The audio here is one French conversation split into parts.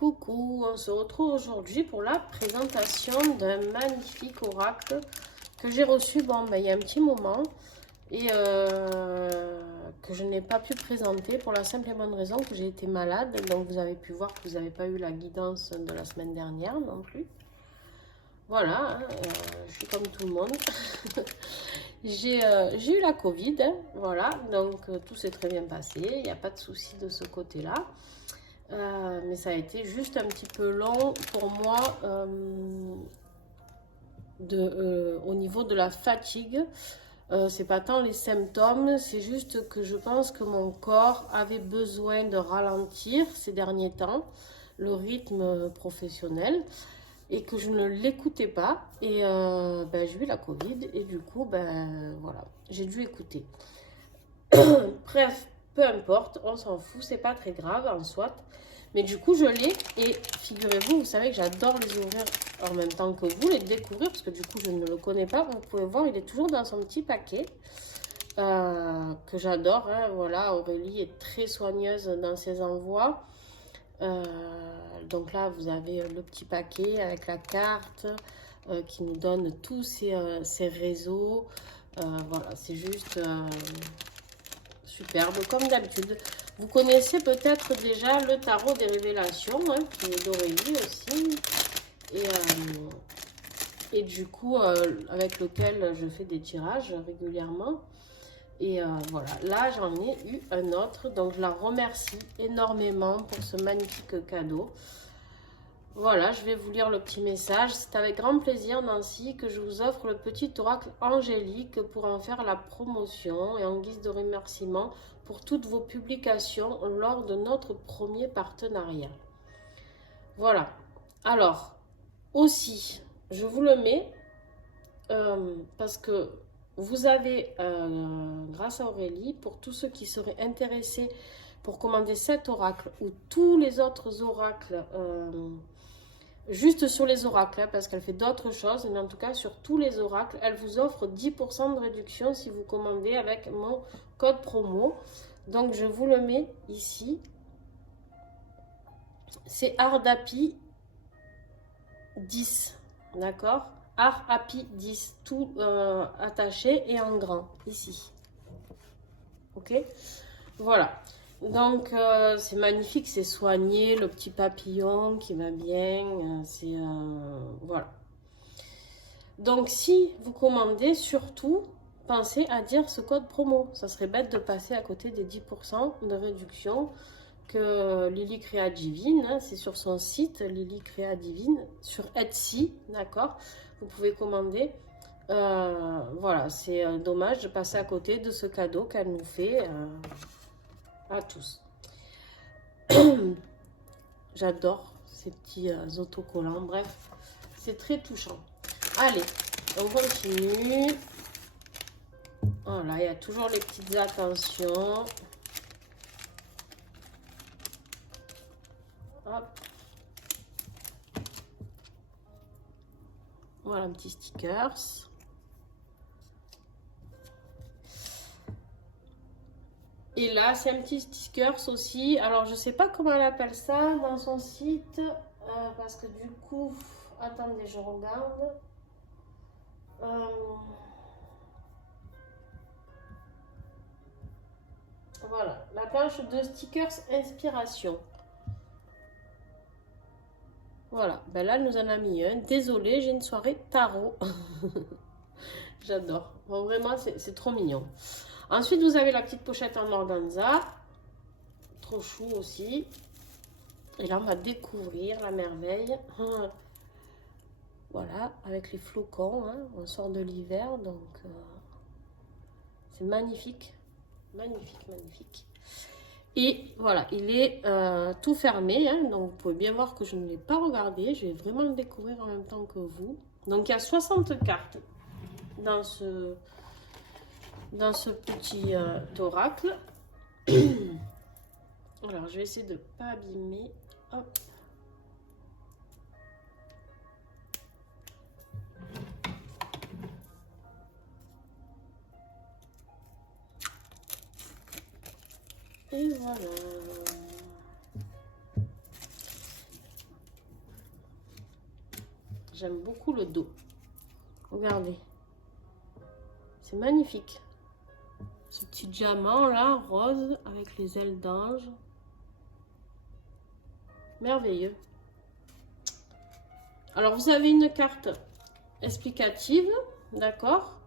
Coucou, on se retrouve aujourd'hui pour la présentation d'un magnifique oracle que j'ai reçu il y a un petit moment et que je n'ai pas pu présenter pour la simple et bonne raison que j'ai été malade. Donc vous avez pu voir que vous n'avez pas eu la guidance de la semaine dernière non plus. Voilà, je suis comme tout le monde. J'ai eu la Covid, hein, voilà, donc tout s'est très bien passé, il n'y a pas de souci de ce côté-là. Mais ça a été juste un petit peu long pour moi au niveau de la fatigue. C'est pas tant les symptômes, c'est juste que je pense que mon corps avait besoin de ralentir ces derniers temps le rythme professionnel et que je ne l'écoutais pas. Et j'ai eu la Covid et du coup, voilà, j'ai dû écouter. Bref, peu importe, on s'en fout, c'est pas très grave en soit. Mais du coup, je l'ai et figurez-vous, vous savez que j'adore les ouvrir en même temps que vous, les découvrir parce que du coup, je ne le connais pas. Vous pouvez voir, il est toujours dans son petit paquet que j'adore. Hein, voilà, Aurélie est très soigneuse dans ses envois. Donc là, vous avez le petit paquet avec la carte qui nous donne tous ces réseaux. Voilà, c'est juste superbe, comme d'habitude. Vous connaissez peut-être déjà le tarot des révélations, hein, qui est d'Aurélie aussi. Et du coup, avec lequel je fais des tirages régulièrement. Et voilà, là j'en ai eu un autre, donc je la remercie énormément pour ce magnifique cadeau. Voilà, je vais vous lire le petit message. C'est avec grand plaisir, Nancy, que je vous offre le petit oracle angélique pour en faire la promotion et en guise de remerciement pour toutes vos publications lors de notre premier partenariat. Voilà. Alors, aussi, je vous le mets parce que vous avez, grâce à Aurélie, pour tous ceux qui seraient intéressés pour commander cet oracle ou tous les autres oracles, juste sur les oracles, hein, parce qu'elle fait d'autres choses, mais en tout cas sur tous les oracles, elle vous offre 10% de réduction si vous commandez avec mon code promo. Donc je vous le mets ici. C'est Ardapi 10, d'accord? Ardapi 10, tout attaché et en grand, ici. Ok? Voilà. Donc c'est magnifique, c'est soigné, le petit papillon qui va bien, c'est voilà. Donc si vous commandez, surtout pensez à dire ce code promo. Ça serait bête de passer à côté des 10% de réduction que Lily Créa Divine, hein, c'est sur son site Lily Créa Divine, sur Etsy, d'accord? Vous pouvez commander. Voilà, c'est dommage de passer à côté de ce cadeau qu'elle nous fait à tous. J'adore ces petits autocollants, bref, c'est très touchant. Allez, on continue. Voilà, il y a toujours les petites attentions. Hop. Voilà un petit stickers. Et là, c'est un petit stickers aussi. Alors, je sais pas comment elle appelle ça dans son site. Parce que du coup, attendez, je regarde. Voilà, la planche de stickers inspiration. Voilà, ben là, elle nous en a mis un. Désolée, j'ai une soirée tarot. J'adore. Bon, vraiment, c'est trop mignon. Ensuite, vous avez la petite pochette en organza. Trop chou aussi. Et là, on va découvrir la merveille. Voilà, avec les flocons. Hein. On sort de l'hiver, donc c'est magnifique. Magnifique, magnifique. Et voilà, il est tout fermé. Hein, donc, vous pouvez bien voir que je ne l'ai pas regardé. Je vais vraiment le découvrir en même temps que vous. Donc, il y a 60 cartes dans ce petit oracle. Alors, je vais essayer de ne pas abîmer. Hop. Et voilà. J'aime beaucoup le dos. Regardez. C'est magnifique. Ce petit diamant là, rose, avec les ailes d'ange. Merveilleux. Alors, vous avez une carte explicative, d'accord,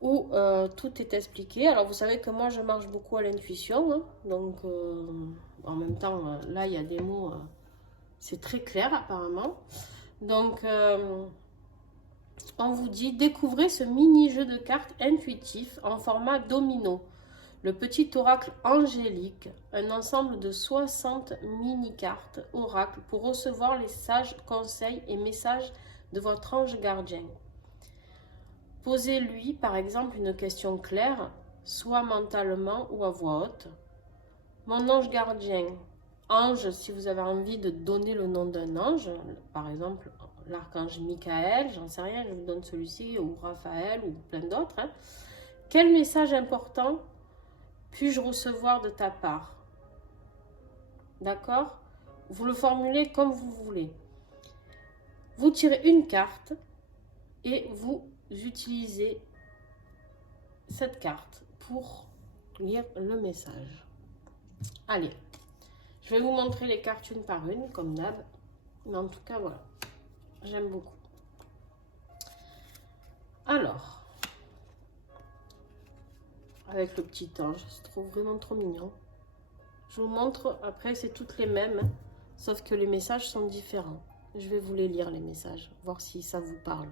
où tout est expliqué. Alors, vous savez que moi, je marche beaucoup à l'intuition. Hein, donc, en même temps, là, il y a des mots, c'est très clair apparemment. Donc, on vous dit, découvrez ce mini-jeu de cartes intuitif en format domino. Le petit oracle angélique, un ensemble de 60 mini-cartes oracle pour recevoir les sages conseils et messages de votre ange gardien. Posez-lui par exemple une question claire, soit mentalement ou à voix haute. Mon ange gardien, ange si vous avez envie de donner le nom d'un ange, par exemple l'archange Michael, j'en sais rien, je vous donne celui-ci, ou Raphaël, ou plein d'autres. Hein. Quel message important puis-je recevoir de ta part? D'accord? Vous le formulez comme vous voulez. Vous tirez une carte et vous utilisez cette carte pour lire le message. Allez, je vais vous montrer les cartes une par une, comme d'hab. Mais en tout cas, voilà. J'aime beaucoup. Alors, avec le petit ange, je trouve vraiment trop mignon. Je vous montre, après c'est toutes les mêmes, hein, sauf que les messages sont différents. Je vais vous les lire les messages, voir si ça vous parle.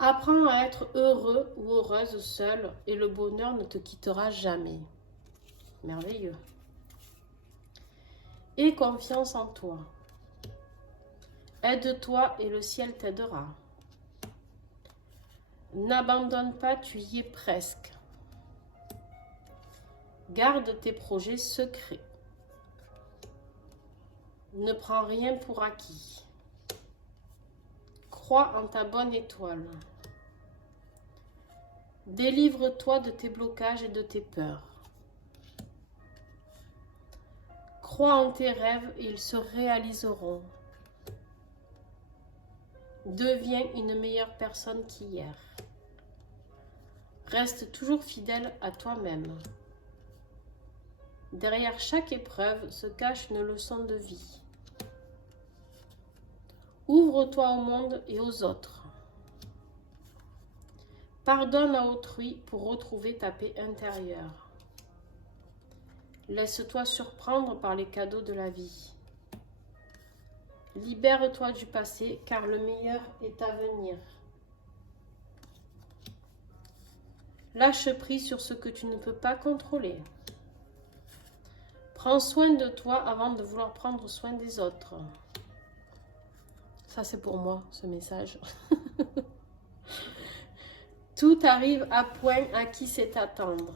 Apprends à être heureux ou heureuse seule et le bonheur ne te quittera jamais. Merveilleux. Aie confiance en toi. Aide-toi et le ciel t'aidera. N'abandonne pas, tu y es presque. Garde tes projets secrets. Ne prends rien pour acquis. Crois en ta bonne étoile. Délivre-toi de tes blocages et de tes peurs. Crois en tes rêves et ils se réaliseront. Deviens une meilleure personne qu'hier. Reste toujours fidèle à toi-même. Derrière chaque épreuve se cache une leçon de vie. Ouvre-toi au monde et aux autres. Pardonne à autrui pour retrouver ta paix intérieure. Laisse-toi surprendre par les cadeaux de la vie. Libère-toi du passé car le meilleur est à venir. Lâche prise sur ce que tu ne peux pas contrôler. Prends soin de toi avant de vouloir prendre soin des autres. Ça, c'est pour moi, ce message. Tout arrive à point à qui sait attendre.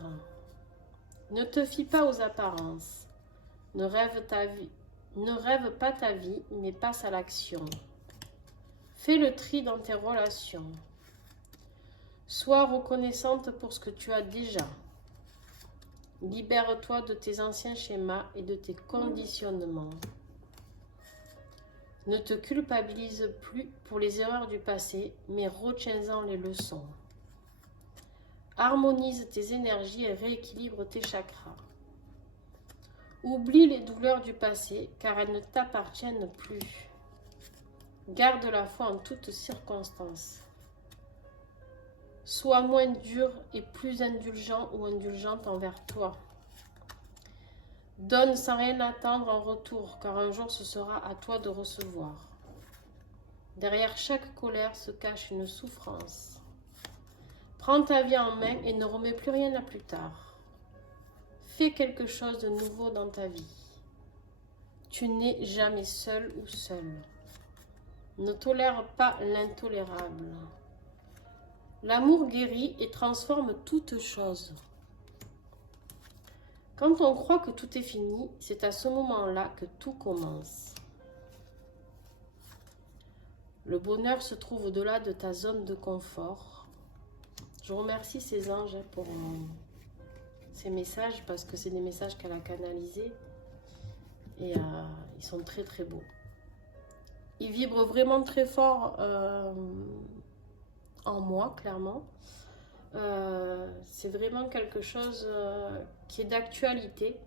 Ne te fie pas aux apparences. Ne rêve pas ta vie, mais passe à l'action. Fais le tri dans tes relations. Sois reconnaissante pour ce que tu as déjà. Libère-toi de tes anciens schémas et de tes conditionnements. Ne te culpabilise plus pour les erreurs du passé, mais retiens-en les leçons. Harmonise tes énergies et rééquilibre tes chakras. Oublie les douleurs du passé, car elles ne t'appartiennent plus. Garde la foi en toutes circonstances. Sois moins dur et plus indulgent ou indulgente envers toi. Donne sans rien attendre en retour, car un jour ce sera à toi de recevoir. Derrière chaque colère se cache une souffrance. Prends ta vie en main et ne remets plus rien à plus tard. Fais quelque chose de nouveau dans ta vie. Tu n'es jamais seul ou seule. Ne tolère pas l'intolérable. L'amour guérit et transforme toute chose. Quand on croit que tout est fini, c'est à ce moment-là que tout commence. Le bonheur se trouve au-delà de ta zone de confort. Je remercie ces anges pour ces messages parce que c'est des messages qu'elle a canalisés et ils sont très très beaux. il vibre vraiment très fort en moi, clairement. C'est vraiment quelque chose qui est d'actualité.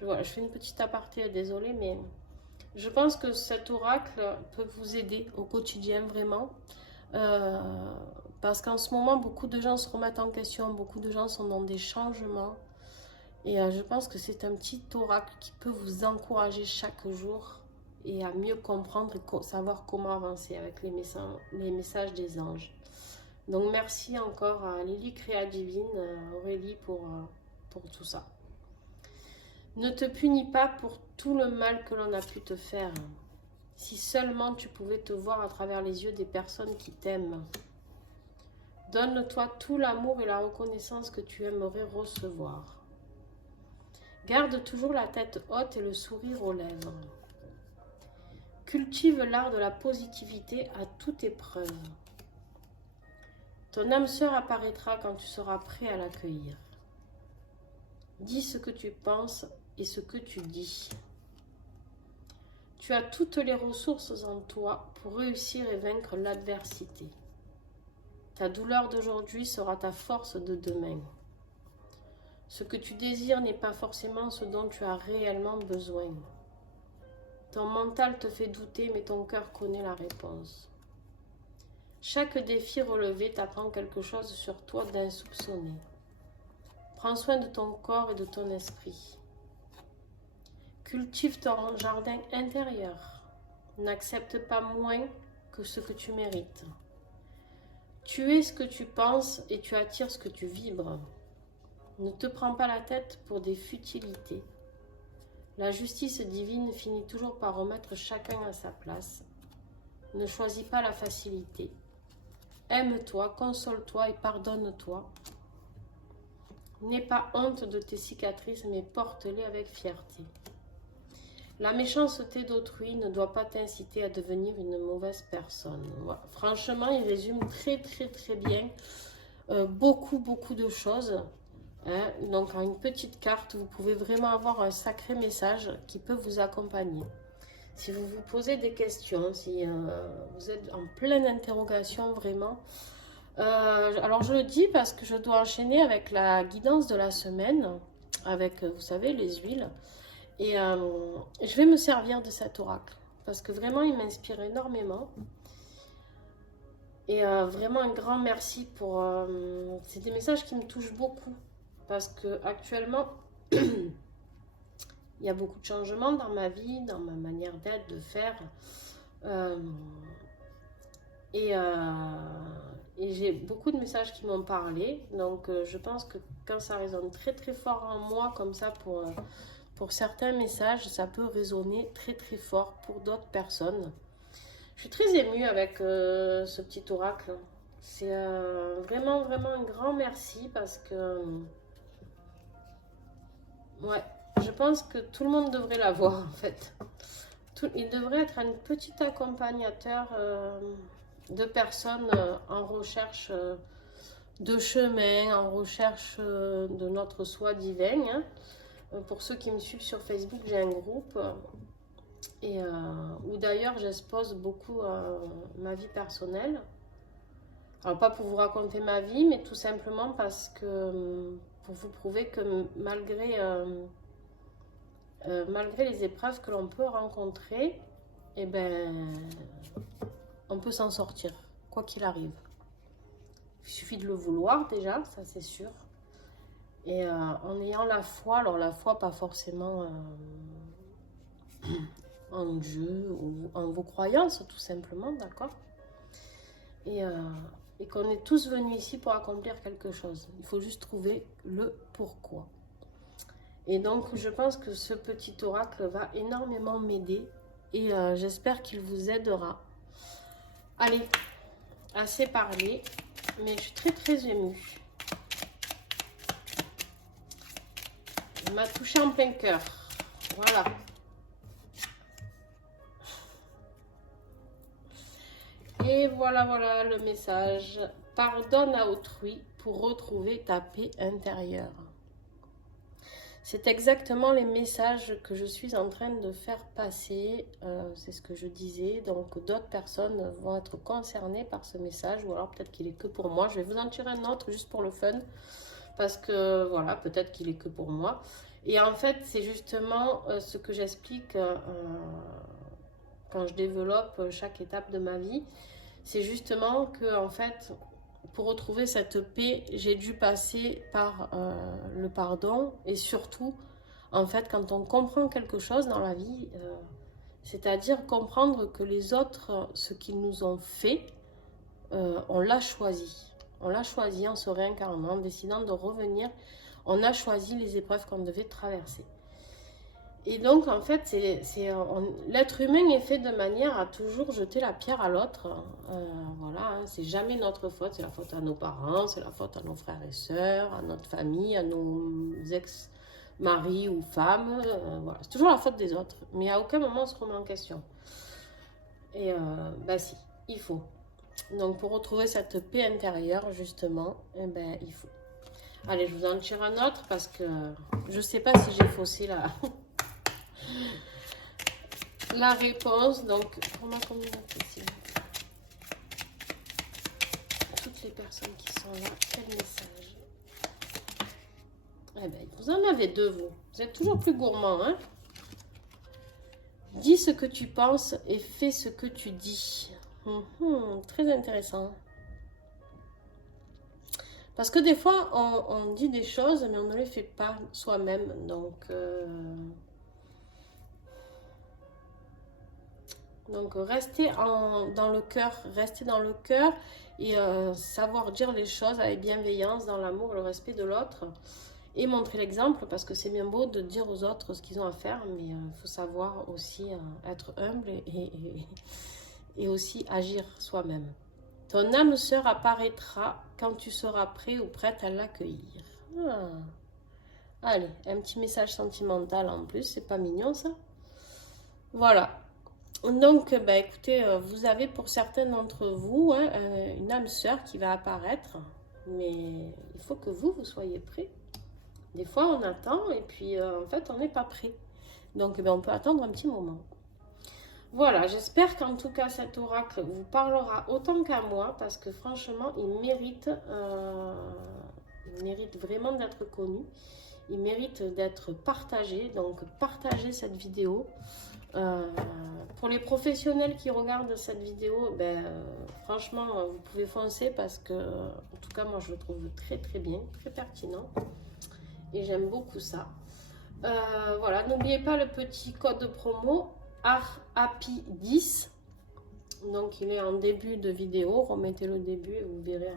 Voilà, je fais une petite aparté, désolée, mais je pense que cet oracle peut vous aider au quotidien, vraiment. Euh, Parce qu'en ce moment, beaucoup de gens se remettent en question, beaucoup de gens sont dans des changements. Et je pense que c'est un petit oracle qui peut vous encourager chaque jour et à mieux comprendre et savoir comment avancer avec les messages des anges. Donc merci encore à Lily Créa Divine, Aurélie, pour tout ça. Ne te punis pas pour tout le mal que l'on a pu te faire. Si seulement tu pouvais te voir à travers les yeux des personnes qui t'aiment. Donne-toi tout l'amour et la reconnaissance que tu aimerais recevoir. Garde toujours la tête haute et le sourire aux lèvres. Cultive l'art de la positivité à toute épreuve. Ton âme sœur apparaîtra quand tu seras prêt à l'accueillir. Dis ce que tu penses et ce que tu dis. Tu as toutes les ressources en toi pour réussir et vaincre l'adversité. Ta douleur d'aujourd'hui sera ta force de demain. Ce que tu désires n'est pas forcément ce dont tu as réellement besoin. Ton mental te fait douter, mais ton cœur connaît la réponse. Chaque défi relevé t'apprend quelque chose sur toi d'insoupçonné. Prends soin de ton corps et de ton esprit. Cultive ton jardin intérieur. N'accepte pas moins que ce que tu mérites. Tu es ce que tu penses et tu attires ce que tu vibres. Ne te prends pas la tête pour des futilités. La justice divine finit toujours par remettre chacun à sa place. Ne choisis pas la facilité. Aime-toi, console-toi et pardonne-toi. N'aie pas honte de tes cicatrices, mais porte-les avec fierté. La méchanceté d'autrui ne doit pas t'inciter à devenir une mauvaise personne. Voilà. Franchement, il résume très bien beaucoup de choses. Hein. Donc, en une petite carte, vous pouvez vraiment avoir un sacré message qui peut vous accompagner. Si vous vous posez des questions, si vous êtes en pleine interrogation vraiment, alors je le dis parce que je dois enchaîner avec la guidance de la semaine, avec, vous savez, les huiles. Et je vais me servir de cet oracle parce que vraiment il m'inspire énormément. Et vraiment un grand merci pour... c'est des messages qui me touchent beaucoup parce que actuellement il y a beaucoup de changements dans ma vie, dans ma manière d'être, de faire. Et j'ai beaucoup de messages qui m'ont parlé. Donc je pense que quand ça résonne très fort en moi comme ça pour certains messages, ça peut résonner très fort pour d'autres personnes. Je suis très émue avec ce petit oracle. C'est vraiment un grand merci parce que ouais, je pense que tout le monde devrait l'avoir en fait. Il devrait être un petit accompagnateur de personnes en recherche de chemin, en recherche de notre soi divin. Hein. Pour ceux qui me suivent sur Facebook, j'ai un groupe où d'ailleurs j'expose beaucoup ma vie personnelle. Alors pas pour vous raconter ma vie, mais tout simplement parce que pour vous prouver que malgré les épreuves que l'on peut rencontrer, eh ben, on peut s'en sortir, quoi qu'il arrive. Il suffit de le vouloir déjà, ça c'est sûr. Et en ayant la foi, alors la foi pas forcément en Dieu ou en vos croyances tout simplement, d'accord, et qu'on est tous venus ici pour accomplir quelque chose. Il faut juste trouver le pourquoi. Et donc je pense que ce petit oracle va énormément m'aider et j'espère qu'il vous aidera. Allez, assez parlé, mais je suis très émue. Il m'a touché en plein cœur. Voilà. Et voilà le message. Pardonne à autrui pour retrouver ta paix intérieure. C'est exactement les messages que je suis en train de faire passer. C'est ce que je disais. Donc d'autres personnes vont être concernées par ce message. Ou alors peut-être qu'il est que pour moi. Je vais vous en tirer un autre juste pour le fun. Parce que voilà, peut-être qu'il est que pour moi. Et en fait, c'est justement ce que j'explique quand je développe chaque étape de ma vie. C'est justement que en fait, pour retrouver cette paix, j'ai dû passer par le pardon. Et surtout, en fait, quand on comprend quelque chose dans la vie, c'est-à-dire comprendre que les autres, ce qu'ils nous ont fait, on l'a choisi. On l'a choisi en se réincarnant, en décidant de revenir. On a choisi les épreuves qu'on devait traverser. Et donc, en fait, l'être humain est fait de manière à toujours jeter la pierre à l'autre. Voilà, hein, c'est jamais notre faute. C'est la faute à nos parents, c'est la faute à nos frères et sœurs, à notre famille, à nos ex-maris ou femmes. Voilà, c'est toujours la faute des autres. Mais à aucun moment on se remet en question. Et bah si, il faut. Donc, pour retrouver cette paix intérieure, justement, eh ben, il faut. Allez, je vous en tire un autre parce que je sais pas si j'ai faussé la réponse. Donc, pour ma communauté, toutes les personnes qui sont là, quel message? Eh ben, vous en avez deux, vous. Vous êtes toujours plus gourmand, hein? Dis ce que tu penses et fais ce que tu dis. Très intéressant. Parce que des fois, on dit des choses, mais on ne les fait pas soi-même. Donc restez dans le cœur, restez dans le cœur et savoir dire les choses avec bienveillance, dans l'amour, le respect de l'autre. Et montrer l'exemple, parce que c'est bien beau de dire aux autres ce qu'ils ont à faire, mais il faut savoir aussi être humble et aussi agir soi-même. Ton âme sœur apparaîtra quand tu seras prêt ou prête à l'accueillir. Ah. Allez, un petit message sentimental en plus, c'est pas mignon ça? Voilà. Donc, bah, écoutez, vous avez pour certains d'entre vous hein, une âme sœur qui va apparaître, mais il faut que vous soyez prêts. Des fois, on attend et puis en fait, on n'est pas prêt. Donc, on peut attendre un petit moment. Voilà, j'espère qu'en tout cas, cet oracle vous parlera autant qu'à moi parce que franchement, il mérite vraiment d'être connu. Il mérite d'être partagé. Donc, partagez cette vidéo. Pour les professionnels qui regardent cette vidéo, franchement, vous pouvez foncer parce que, en tout cas, moi, je le trouve très, très bien, très pertinent. Et j'aime beaucoup ça. Voilà, n'oubliez pas le petit code de promo ARHAPPY10. Donc il est en début de vidéo, remettez le début et vous verrez.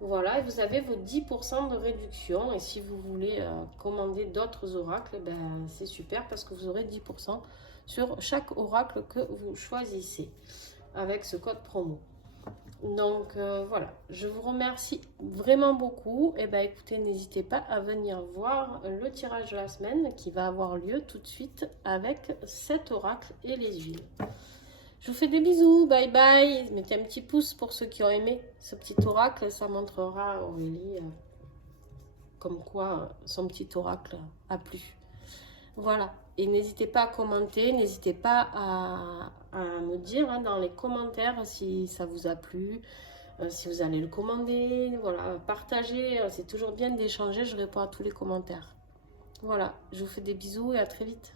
Voilà, et vous avez vos 10% de réduction. Et si vous voulez commander d'autres oracles, c'est super parce que vous aurez 10% sur chaque oracle que vous choisissez avec ce code promo. Donc voilà, je vous remercie vraiment beaucoup. Et écoutez, n'hésitez pas à venir voir le tirage de la semaine qui va avoir lieu tout de suite avec cet oracle et les huiles. Je vous fais des bisous, bye bye. Mettez un petit pouce pour ceux qui ont aimé ce petit oracle, ça montrera à Aurélie comme quoi son petit oracle a plu. Voilà, et n'hésitez pas à commenter, n'hésitez pas à me dire dans les commentaires si ça vous a plu, si vous allez le commander, voilà, partagez, c'est toujours bien d'échanger, je réponds à tous les commentaires. Voilà, je vous fais des bisous et à très vite.